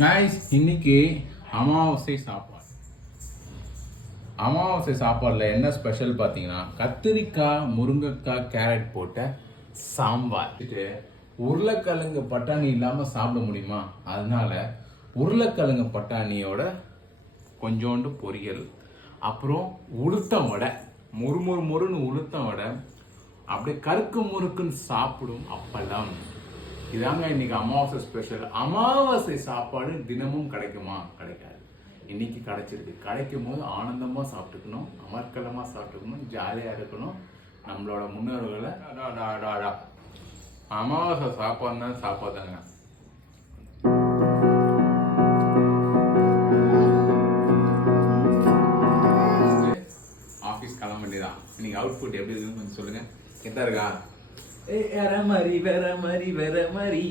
Guys இன்னைக்கு அமாவாசை சாப்பாடு. அமாவாசை சாப்பாடில் என்ன ஸ்பெஷல் பார்த்தீங்கன்னா கத்திரிக்காய், முருங்கைக்காய், கேரட் போட்ட சாம்பார். உருளைக்கிழங்கு பட்டாணி இல்லாமல் சாப்பிட முடியுமா? அதனால உருளைக்கிழங்கு பட்டாணியோட கொஞ்சோண்டு பொரியல், அப்புறம் உளுத்தம் வடை, மொறுன்னு உளுத்தம் வடை, அப்படியே கருக்கு முறுக்குன்னு சாப்பிடும் அப்பளம். இதாங்க இன்னைக்கு அமாவாசை ஸ்பெஷல். அமாவாசை சாப்பாடு தினமும் கிடைக்குமா? கிடைக்காது. இன்னைக்கு கிடைச்சிருக்கு. கிடைக்கும் போது ஆனந்தமா சாப்பிட்டுக்கணும், அமர்க்கலமா சாப்பிட்டுக்கணும், ஜாலியா இருக்கணும். நம்மளோட முன்னோர்களை அமாவாசை சாப்பாடு தான் சாப்பாடுதாங்க. ஆஃபீஸ் கிளம்ப வேண்டியதான். இன்னைக்கு அவுட்புட் எப்படி இருக்குன்னு கொஞ்சம் சொல்லுங்க. கெட்டா இருக்கா? வேற மாதிரி